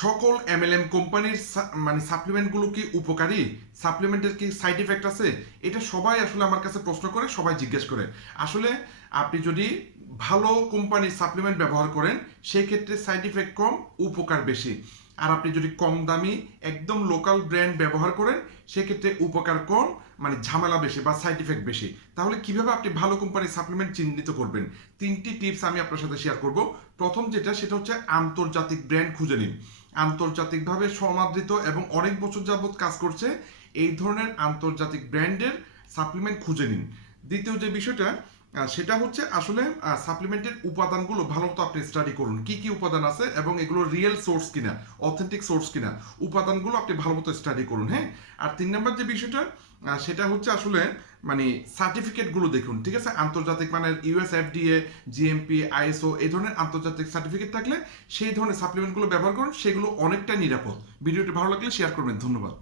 সকল এমএলএম কোম্পানির মানে সাপ্লিমেন্টগুলো কি উপকারী, সাপ্লিমেন্টের কি সাইড ইফেক্ট আছে, এটা সবাই আসলে আমার কাছে প্রশ্ন করে, সবাই জিজ্ঞেস করে। আসলে আপনি যদি ভালো কোম্পানির সাপ্লিমেন্ট ব্যবহার করেন সেই ক্ষেত্রে সাইড ইফেক্ট কম, উপকার বেশি। আর আপনি যদি কম দামি একদম লোকাল ব্র্যান্ড ব্যবহার করেন সেক্ষেত্রে উপকার কম, মানে ঝামেলা বেশি বা সাইড ইফেক্ট বেশি। তাহলে কিভাবে আপনি ভালো কোম্পানির সাপ্লিমেন্ট চিহ্নিত করবেন, তিনটি টিপস আমি আপনার সাথে শেয়ার করব। প্রথম যেটা, সেটা হচ্ছে আন্তর্জাতিক ব্র্যান্ড খুঁজে নিন। আন্তর্জাতিকভাবে সমাদৃত এবং অনেক বছর যাবত কাজ করছে এই ধরনের আন্তর্জাতিক ব্র্যান্ডের সাপ্লিমেন্ট খুঁজে নিন। দ্বিতীয় যে বিষয়টা, সেটা হচ্ছে আসলে সাপ্লিমেন্টের উপাদানগুলো ভালো মতো আপনি স্টাডি করুন, কি কি উপাদান আছে এবং এগুলো রিয়েল সোর্স কিনা, অথেন্টিক সোর্স কিনা, উপাদানগুলো আপনি ভালো মতো স্টাডি করুন। হ্যাঁ, আর 3 নম্বর যে বিষয়টা, সেটা হচ্ছে আসলে মানে সার্টিফিকেটগুলো দেখুন। ঠিক আছে, আন্তর্জাতিক মানের ইউএস এফডিএ, জিএমপি, আইএসও এই ধরনের আন্তর্জাতিক সার্টিফিকেট থাকলে সেই ধরনের সাপ্লিমেন্টগুলো ব্যবহার করুন, সেগুলো অনেকটা নিরাপদ। ভিডিওটি ভালো লাগলে শেয়ার করবেন। ধন্যবাদ।